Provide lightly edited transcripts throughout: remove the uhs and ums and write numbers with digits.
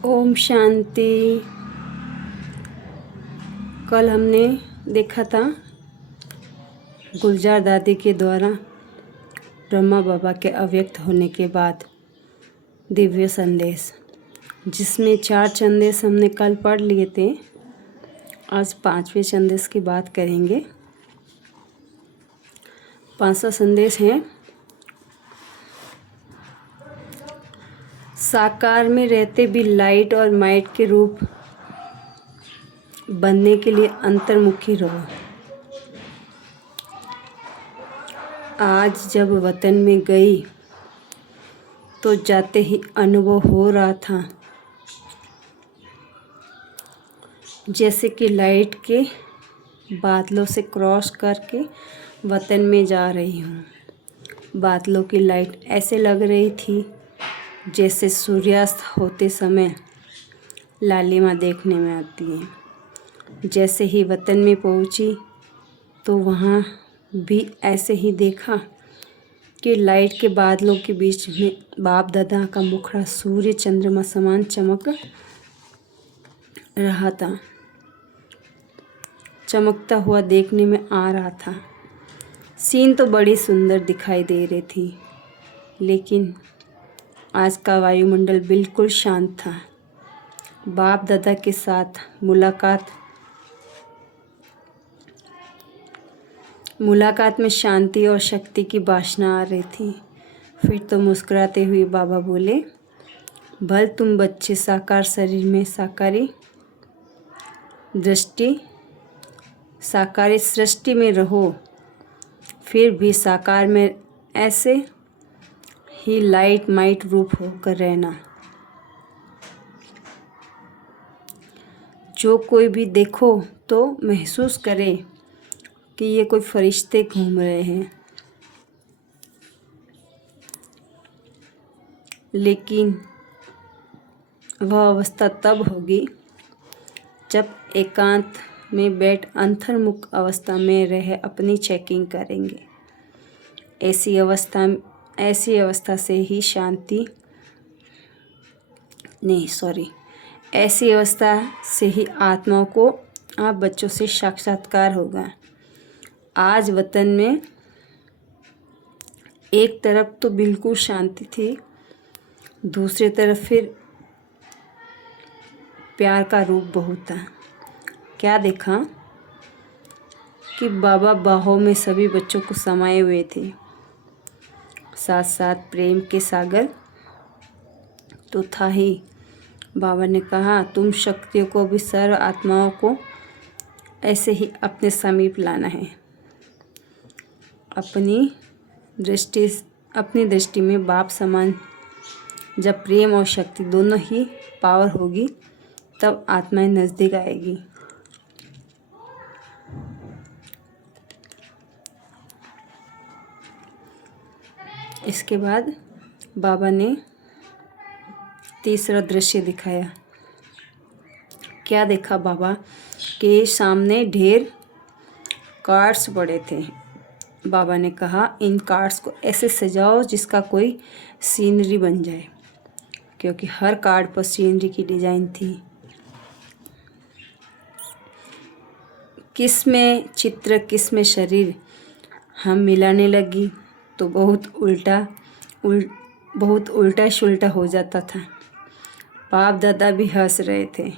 ओम शांति। कल हमने देखा था गुलजार दादी के द्वारा ब्रह्मा बाबा के अव्यक्त होने के बाद दिव्य संदेश, जिसमें 4 संदेश हमने कल पढ़ लिए थे। आज 5वें संदेश की बात करेंगे। 5वां संदेश है, साकार में रहते भी लाइट और माइट के रूप बनने के लिए अंतर्मुखी रहो। आज जब वतन में गई तो जाते ही अनुभव हो रहा था जैसे कि लाइट के बादलों से क्रॉस करके वतन में जा रही हूँ। बादलों की लाइट ऐसे लग रही थी जैसे सूर्यास्त होते समय लालिमा देखने में आती है। जैसे ही वतन में पहुँची तो वहाँ भी ऐसे ही देखा कि लाइट के बादलों के बीच में बाप दादा का मुखड़ा सूर्य चंद्रमा समान चमक रहा था, चमकता हुआ देखने में आ रहा था। सीन तो बड़ी सुंदर दिखाई दे रही थी, लेकिन आज का वायुमंडल बिल्कुल शांत था। बाप दादा के साथ मुलाकात में शांति और शक्ति की वासना आ रही थी। फिर तो मुस्कुराते हुए बाबा बोले, भल तुम बच्चे साकार शरीर में साकारी सृष्टि में रहो, फिर भी साकार में ऐसे ही लाइट माइट रूप होकर रहना। जो कोई भी देखो तो महसूस करे कि ये कोई फरिश्ते घूम रहे हैं, लेकिन वह अवस्था तब होगी जब एकांत में बैठ अंतर्मुख अवस्था में रह अपनी चेकिंग करेंगे। ऐसी अवस्था से ही आत्माओं को आप बच्चों से साक्षात्कार होगा। आज वतन में एक तरफ तो बिल्कुल शांति थी, दूसरी तरफ फिर प्यार का रूप बहुत था। क्या देखा कि बाबा बाहों में सभी बच्चों को समाये हुए थे, साथ साथ प्रेम के सागर तो था ही। बाबा ने कहा, तुम शक्तियों को भी सर्व आत्माओं को ऐसे ही अपने समीप लाना है। अपनी दृष्टि में बाप समान जब प्रेम और शक्ति दोनों ही पावर होगी, तब आत्माएं नज़दीक आएगी। इसके बाद बाबा ने तीसरा दृश्य दिखाया। क्या देखा बाबा के सामने ढेर कार्ड्स पड़े थे। बाबा ने कहा, इन कार्ड्स को ऐसे सजाओ जिसका कोई सीनरी बन जाए, क्योंकि हर कार्ड पर सीनरी की डिज़ाइन थी। किस में चित्र किस में शरीर हम मिलाने लगी तो बहुत उल्टा सुल्टा हो जाता था। बाप दादा भी हंस रहे थे।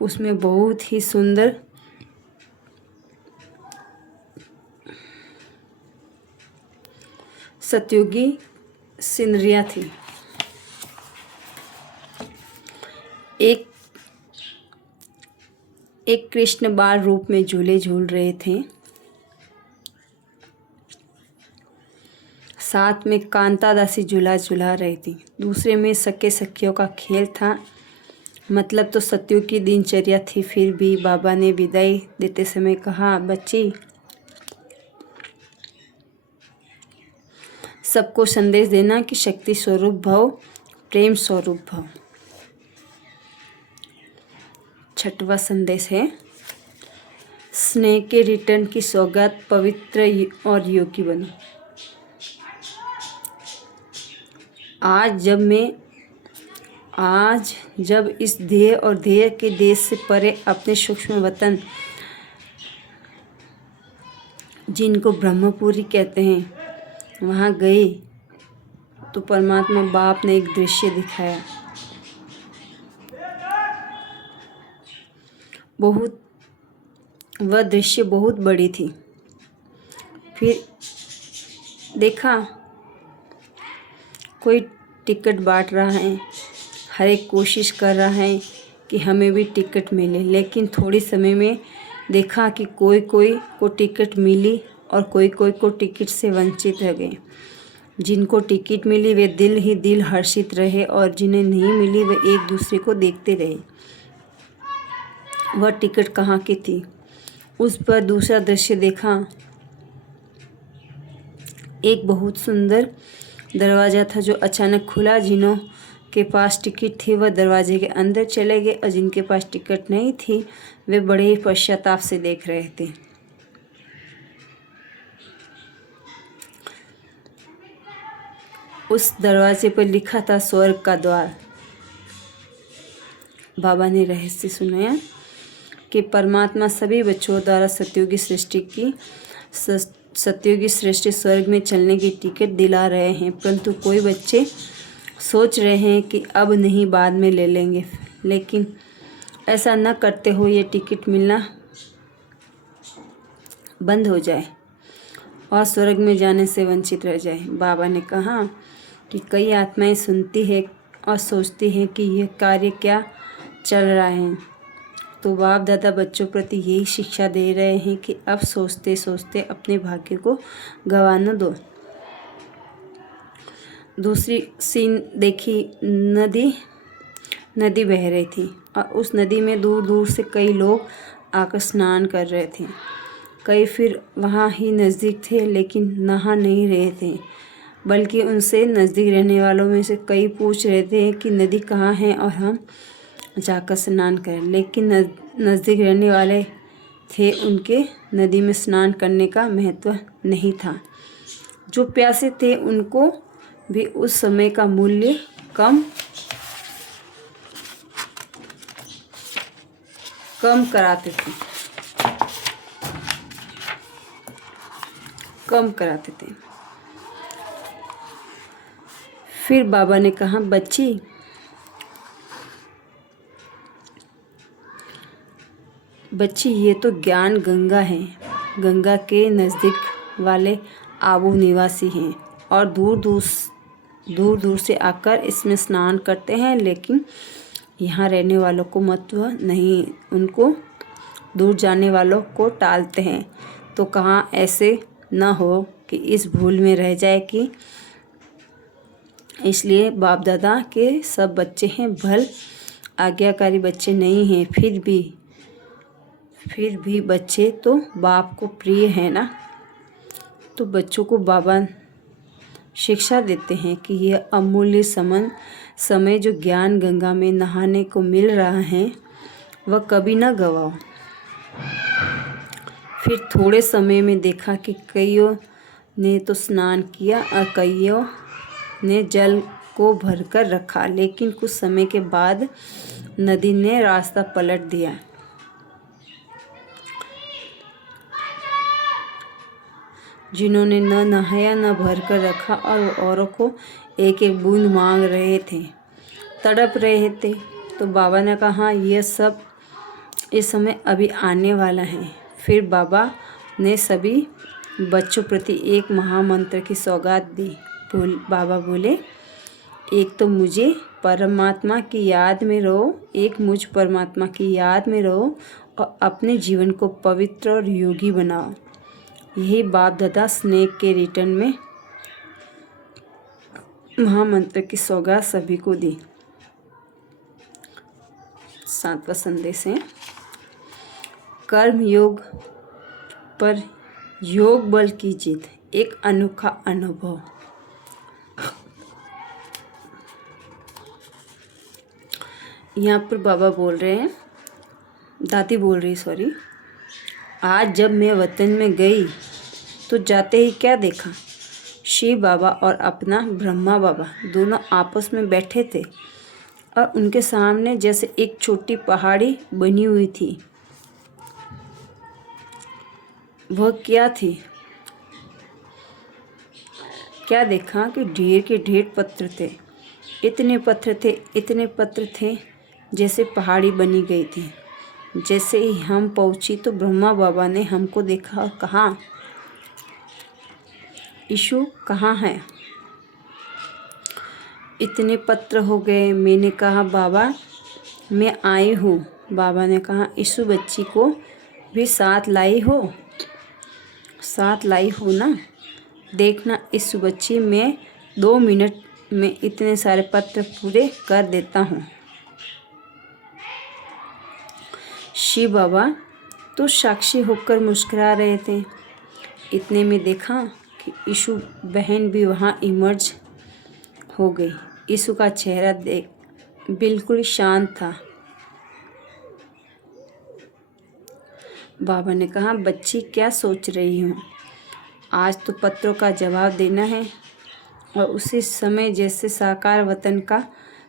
उसमें बहुत ही सुंदर सतयुगी सीनरियाँ थी। एक कृष्ण बाल रूप में झूले झूल रहे थे, साथ में कांता दासी झूला झूला रही थी। दूसरे में सके सखियों का खेल था। मतलब तो सत्युग की दिनचर्या थी। फिर भी बाबा ने विदाई देते समय कहा, बच्ची, सबको संदेश देना कि शक्ति स्वरूप भव, प्रेम स्वरूप भव। 6वां संदेश है, स्नेह के रिटर्न की सौगात पवित्र और योगी बनो। आज जब मैं आज जब इस ध्येय और ध्येय के देश से परे अपने सूक्ष्म वतन जिनको ब्रह्मपुरी कहते हैं वहाँ गए तो परमात्मा बाप ने एक दृश्य दिखाया। वह दृश्य बहुत बड़ी थी। फिर देखा कोई टिकट बांट रहा है, हर एक कोशिश कर रहा है कि हमें भी टिकट मिले, लेकिन थोड़ी समय में देखा कि कोई कोई को टिकट मिली और कोई कोई को टिकट से वंचित रह गए। जिनको टिकट मिली वे दिल ही दिल हर्षित रहे और जिन्हें नहीं मिली वे एक दूसरे को देखते रहे। वह टिकट कहाँ की थी? उस पर दूसरा दृश्य देखा। एक बहुत सुंदर दरवाज़ा था जो अचानक खुला। जिन्हों के पास टिकट थी वह दरवाजे के अंदर चले गए और जिनके पास टिकट नहीं थी वे बड़े ही पश्चाताप से देख रहे थे। उस दरवाजे पर लिखा था स्वर्ग का द्वार। बाबा ने रहस्य सुनाया कि परमात्मा सभी बच्चों द्वारा सतयुगी सृष्टि स्वर्ग में चलने की टिकट दिला रहे हैं, परंतु कोई बच्चे सोच रहे हैं कि अब नहीं बाद में ले लेंगे। लेकिन ऐसा न करते हो ये टिकट मिलना बंद हो जाए और स्वर्ग में जाने से वंचित रह जाए। बाबा ने कहा कि कई आत्माएं सुनती है और सोचती हैं कि यह कार्य क्या चल रहा है, तो बाप दादा बच्चों प्रति यही शिक्षा दे रहे हैं कि अब सोचते सोचते अपने भाग्य को गंवा न दो। दूसरी सीन देखी, नदी बह रही थी और उस नदी में दूर दूर से कई लोग आकर स्नान कर रहे थे। कई फिर वहाँ ही नज़दीक थे लेकिन नहा नहीं रहे थे, बल्कि उनसे नज़दीक रहने वालों में से कई पूछ रहे थे कि नदी कहाँ है और हम जाकर स्नान करें। लेकिन नज़दीक रहने वाले थे, उनके नदी में स्नान करने का महत्व नहीं था। जो प्यासे थे उनको भी उस समय का मूल्य कम कराते थे। फिर बाबा ने कहा, बच्ची ये तो ज्ञान गंगा है। गंगा के नज़दीक वाले आबू निवासी हैं और दूर दूर से आकर इसमें स्नान करते हैं, लेकिन यहाँ रहने वालों को महत्व नहीं, उनको दूर जाने वालों को टालते हैं। तो कहाँ ऐसे न हो कि इस भूल में रह जाए कि इसलिए बाप दादा के सब बच्चे हैं, भल आज्ञाकारी बच्चे नहीं हैं, फिर भी बच्चे तो बाप को प्रिय है ना। तो बच्चों को बाबा शिक्षा देते हैं कि यह अमूल्य समय जो ज्ञान गंगा में नहाने को मिल रहा है वह कभी न गवाओ। फिर थोड़े समय में देखा कि कईयों ने तो स्नान किया और कईयों ने जल को भरकर रखा, लेकिन कुछ समय के बाद नदी ने रास्ता पलट दिया। जिन्होंने न नहाया न भर कर रखा और औरों को एक एक बूंद मांग रहे थे, तड़प रहे थे। तो बाबा ने कहा, यह सब इस समय अभी आने वाला है। फिर बाबा ने सभी बच्चों प्रति एक महामंत्र की सौगात दी। बाबा बोले, एक तो मुझे परमात्मा की याद में रहो, एक मुझ परमात्मा की याद में रहो और अपने जीवन को पवित्र और योगी बनाओ। यही बाप दादा स्नेह के रिटर्न में महामंत्र की सौगात सभी को दी। 7वां संदेश है, कर्म योग पर योग बल की जीत, एक अनोखा अनुभव। यहाँ पर बाबा बोल रहे हैं, दादी बोल रही सॉरी, आज जब मैं वतन में गई तो जाते ही क्या देखा, शिव बाबा और अपना ब्रह्मा बाबा दोनों आपस में बैठे थे और उनके सामने जैसे एक छोटी पहाड़ी बनी हुई थी। वह क्या थी? क्या देखा कि ढेर के ढेर पत्र थे। इतने पत्र थे, इतने पत्र थे, जैसे पहाड़ी बनी गई थी। जैसे ही हम पहुंची तो ब्रह्मा बाबा ने हमको देखा और कहा, ईशु कहाँ है? इतने पत्र हो गए। मैंने कहा, बाबा मैं आई हूँ। बाबा ने कहा, ईशु बच्ची को भी साथ लाई हो? साथ लाई हो ना? देखना ईशु बच्ची, मैं 2 मिनट में इतने सारे पत्र पूरे कर देता हूँ। शिव बाबा तो साक्षी होकर मुस्कुरा रहे थे। इतने में देखा कि ईशु बहन भी वहाँ इमर्ज हो गई। ईशु का चेहरा देख बिल्कुल शांत था। बाबा ने कहा, बच्ची क्या सोच रही हूँ? आज तो पत्रों का जवाब देना है। और उसी समय जैसे साकार वतन का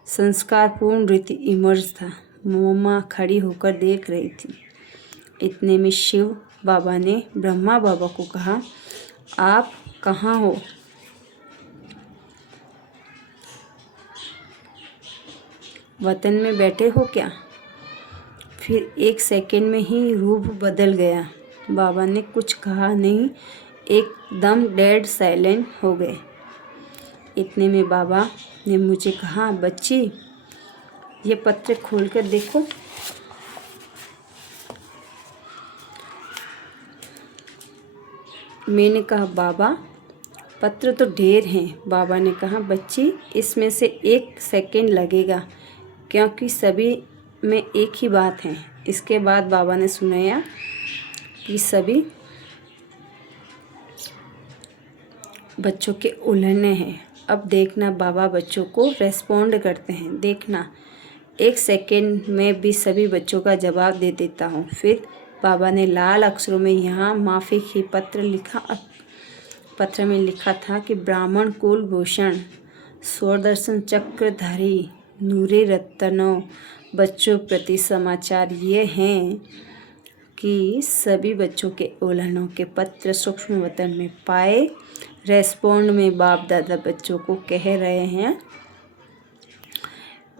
संस्कारपूर्ण रीति इमर्ज था। मोमा खड़ी होकर देख रही थी। इतने में शिव बाबा ने ब्रह्मा बाबा को कहा, आप कहाँ हो? वतन में बैठे हो क्या? फिर 1 सेकंड में ही रूप बदल गया। बाबा ने कुछ कहा नहीं, एकदम डेड साइलेंट हो गए। इतने में बाबा ने मुझे कहा, बच्ची ये पत्र खोलकर देखो। मैंने कहा, बाबा पत्र तो ढेर हैं। बाबा ने कहा, बच्ची इसमें से 1 सेकंड लगेगा, क्योंकि सभी में एक ही बात है। इसके बाद बाबा ने सुनाया कि सभी बच्चों के उलझने हैं। अब देखना बाबा बच्चों को रेस्पॉन्ड करते हैं। देखना 1 सेकंड में भी सभी बच्चों का जवाब दे देता हूँ। फिर बाबा ने लाल अक्षरों में यहाँ माफ़ी की पत्र लिखा। पत्र में लिखा था कि ब्राह्मण कुल भूषण स्वरदर्शन चक्रधारी नूरे रत्नों बच्चों प्रति समाचार ये हैं कि सभी बच्चों के उलझनों के पत्र सूक्ष्म वतन में पाए। रेस्पॉन्ड में बाप दादा बच्चों को कह रहे हैं,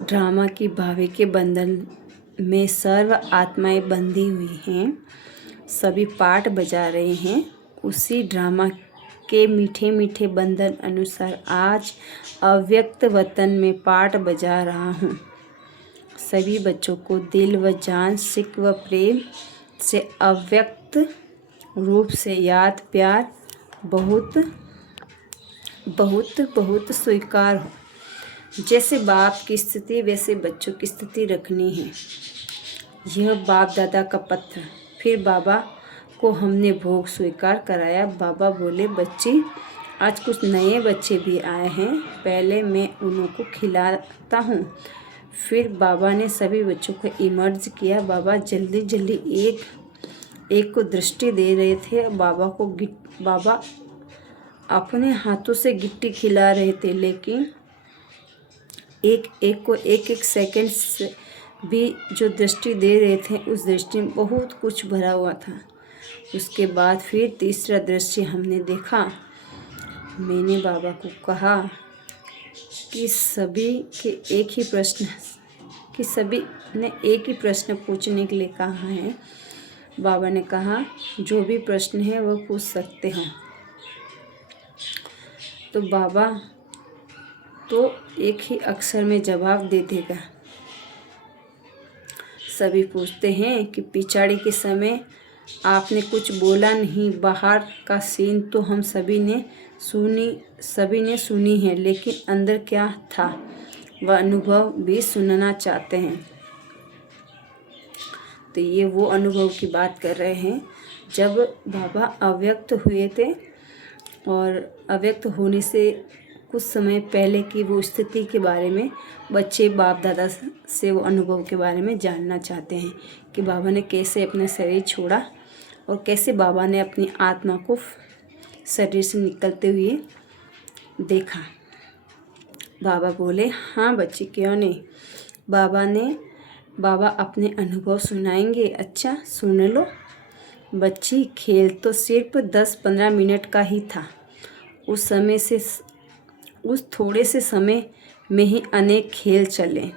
ड्रामा की भावी के बंधन में सर्व आत्माएं बंधी हुई हैं। सभी पाठ बजा रहे हैं। उसी ड्रामा के मीठे मीठे बंधन अनुसार आज अव्यक्त वतन में पाठ बजा रहा हूँ। सभी बच्चों को दिल व जान सिक व प्रेम से अव्यक्त रूप से याद प्यार बहुत बहुत बहुत स्वीकार हो। जैसे बाप की स्थिति वैसे बच्चों की स्थिति रखनी है। यह बाप दादा का पत्र। फिर बाबा को हमने भोग स्वीकार कराया। बाबा बोले, बच्ची आज कुछ नए बच्चे भी आए हैं, पहले मैं उन्हों को खिलाता हूँ। फिर बाबा ने सभी बच्चों को इमर्ज किया। बाबा जल्दी जल्दी एक को दृष्टि दे रहे थे। बाबा अपने हाथों से गिट्टी खिला रहे थे, लेकिन एक को एक सेकंड से भी जो दृष्टि दे रहे थे उस दृष्टि में बहुत कुछ भरा हुआ था। उसके बाद फिर तीसरा दृश्य हमने देखा। मैंने बाबा को कहा कि सभी ने एक ही प्रश्न पूछने के लिए कहा है। बाबा ने कहा, जो भी प्रश्न है वह पूछ सकते हो। तो बाबा तो एक ही अक्षर में जवाब दे देगा। सभी पूछते हैं कि पिछाड़ी के समय आपने कुछ बोला नहीं। बाहर का सीन तो हम सभी ने सुनी है, लेकिन अंदर क्या था वह अनुभव भी सुनना चाहते हैं। तो ये वो अनुभव की बात कर रहे हैं जब बाबा अव्यक्त हुए थे, और अव्यक्त होने से कुछ समय पहले की वो स्थिति के बारे में बच्चे बाप दादा से वो अनुभव के बारे में जानना चाहते हैं कि बाबा ने कैसे अपना शरीर छोड़ा और कैसे बाबा ने अपनी आत्मा को शरीर से निकलते हुए देखा। बाबा बोले, हाँ बच्ची, क्यों नहीं। बाबा अपने अनुभव सुनाएंगे। अच्छा सुन लो बच्ची, खेल तो सिर्फ 10-15 मिनट का ही था। उस थोड़े से समय में ही अनेक खेल चले।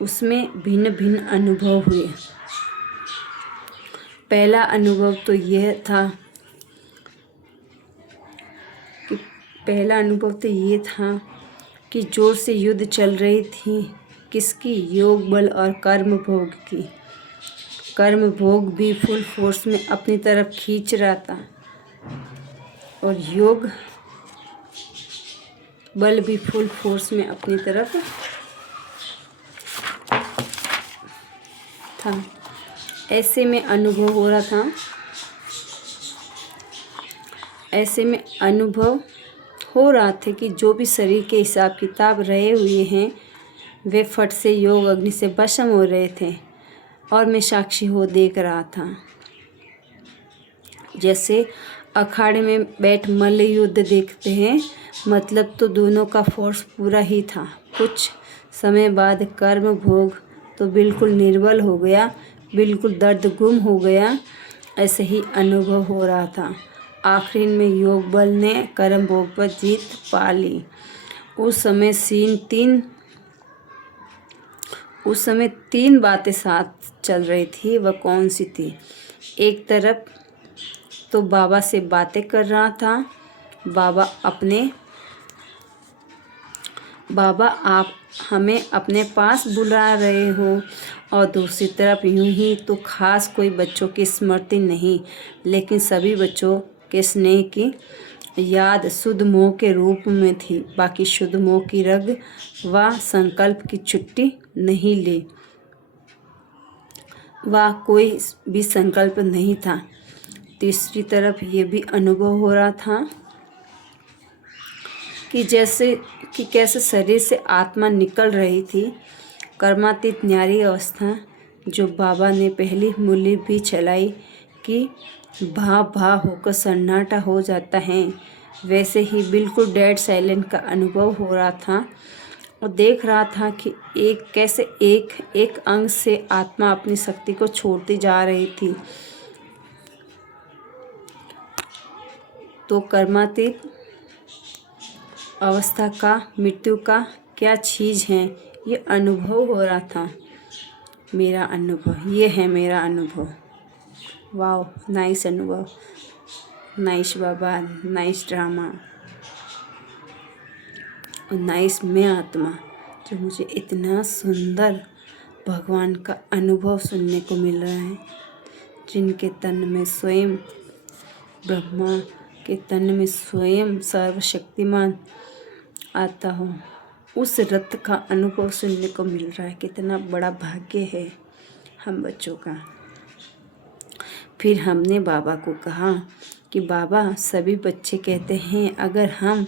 उसमें भिन्न भिन्न अनुभव हुए। पहला अनुभव तो ये था कि जोर से युद्ध चल रही थी। किसकी? योग बल और कर्म भोग की। कर्म भोग भी फुल फोर्स में अपनी तरफ खींच रहा था और योग बल भी फुल फोर्स में अपनी तरफ था। ऐसे में अनुभव हो रहा था कि जो भी शरीर के हिसाब किताब रहे हुए हैं वे फट से योग अग्नि से भस्म हो रहे थे और मैं साक्षी हो देख रहा था। जैसे अखाड़े में बैठ मल्ल युद्ध देखते हैं, मतलब तो दोनों का फोर्स पूरा ही था। कुछ समय बाद कर्म भोग तो बिल्कुल निर्बल हो गया, बिल्कुल दर्द गुम हो गया। ऐसे ही अनुभव हो रहा था। आखिर में योग बल ने कर्म भोग पर जीत पा ली। उस समय तीन बातें साथ चल रही थी। वह कौन सी थी? एक तरफ तो बाबा से बातें कर रहा था, बाबा आप हमें अपने पास बुला रहे हो। और दूसरी तरफ यूं ही तो खास कोई बच्चों की स्मृति नहीं, लेकिन सभी बच्चों के स्नेह की याद शुद्ध मोह के रूप में थी। बाकी शुद्ध मोह की रग व संकल्प की छुट्टी नहीं ली, वह कोई भी संकल्प नहीं था। तीसरी तरफ ये भी अनुभव हो रहा था कि कैसे शरीर से आत्मा निकल रही थी। कर्मातीत न्यारी अवस्था जो बाबा ने पहली मूली भी चलाई कि भा होकर सन्नाटा हो जाता है, वैसे ही बिल्कुल डेड साइलेंट का अनुभव हो रहा था। और देख रहा था कि कैसे एक अंग से आत्मा अपनी शक्ति को छोड़ती जा रही थी। तो कर्मातीत अवस्था का, मृत्यु का क्या चीज़ है, ये अनुभव हो रहा था। मेरा अनुभव, ये है मेरा अनुभव। वाओ, नाइस अनुभव, नाइस बाबा, नाइस ड्रामा और नाइस मैं आत्मा, जो मुझे इतना सुंदर भगवान का अनुभव सुनने को मिल रहा है। जिनके तन में स्वयं ब्रह्मा के तन में स्वयं सर्वशक्तिमान आता हो, उस रथ का अनुभव सुनने को मिल रहा है। कितना बड़ा भाग्य है हम बच्चों का। फिर हमने बाबा को कहा कि बाबा सभी बच्चे कहते हैं अगर हम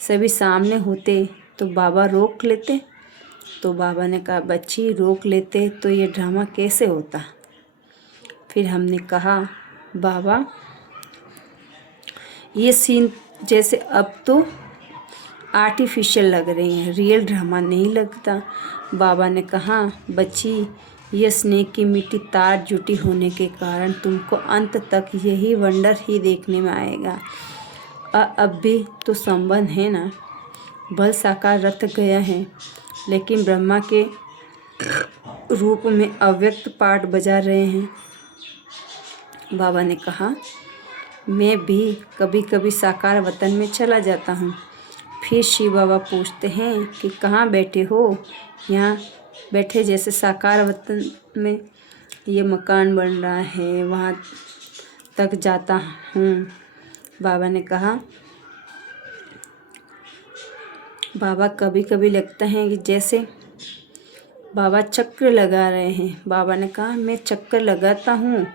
सभी सामने होते तो बाबा रोक लेते। तो बाबा ने कहा बच्ची रोक लेते तो ये ड्रामा कैसे होता। फिर हमने कहा बाबा ये सीन जैसे अब तो आर्टिफिशियल लग रही हैं, रियल ड्रामा नहीं लगता। बाबा ने कहा बच्ची ये स्नेह की मिट्टी तार जुटी होने के कारण तुमको अंत तक यही वंडर ही देखने में आएगा। अब भी तो संबंध है ना, बल साकार रथ गया है, लेकिन ब्रह्मा के रूप में अव्यक्त पाठ बजा रहे हैं। बाबा ने कहा मैं भी कभी कभी साकार वतन में चला जाता हूँ। फिर शिव बाबा पूछते हैं कि कहाँ बैठे हो? यहाँ बैठे जैसे साकार वतन में ये मकान बन रहा है वहाँ तक जाता हूँ। बाबा ने कहा बाबा कभी कभी लगता है कि जैसे बाबा चक्र लगा रहे हैं। बाबा ने कहा मैं चक्कर लगाता हूँ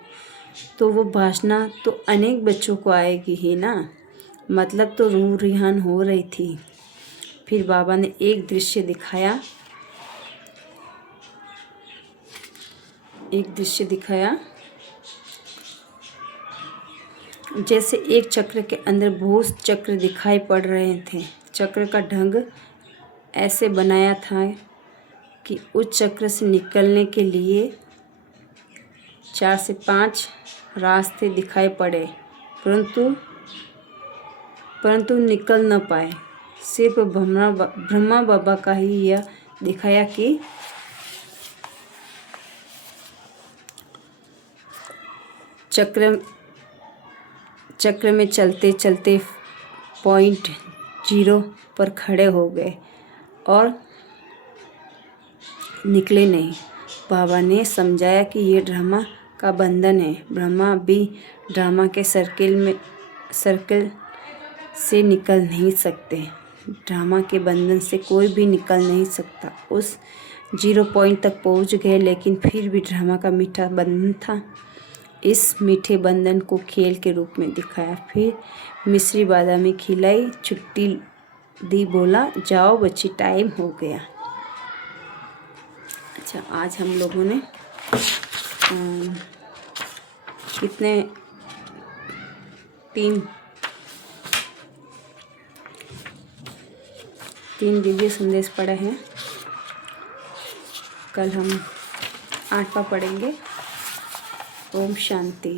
तो वो वासना तो अनेक बच्चों को आएगी ही ना, मतलब तो रूह रिहान हो रही थी। फिर बाबा ने एक दृश्य दिखाया जैसे एक चक्र के अंदर बहुत चक्र दिखाई पड़ रहे थे। चक्र का ढंग ऐसे बनाया था कि उस चक्र से निकलने के लिए 4 से 5 रास्ते दिखाई पड़े, परंतु निकल न पाए। सिर्फ ब्रह्मा बाबा का ही यह दिखाया कि चक्र में चलते चलते पॉइंट 0 पर खड़े हो गए और निकले नहीं। बाबा ने समझाया कि ये ड्रामा का बंधन है। ब्रह्मा भी ड्रामा के सर्किल से निकल नहीं सकते। ड्रामा के बंधन से कोई भी निकल नहीं सकता। उस 0 पॉइंट तक पहुंच गए, लेकिन फिर भी ड्रामा का मीठा बंधन था। इस मीठे बंधन को खेल के रूप में दिखाया। फिर मिश्री बादामी खिलाई, छुट्टी दी, बोला जाओ बच्ची टाइम हो गया। अच्छा, आज हम लोगों ने कितने 3 दिव्य संदेश पढ़े हैं। कल हम 8वां पढ़ेंगे। ओम शांति।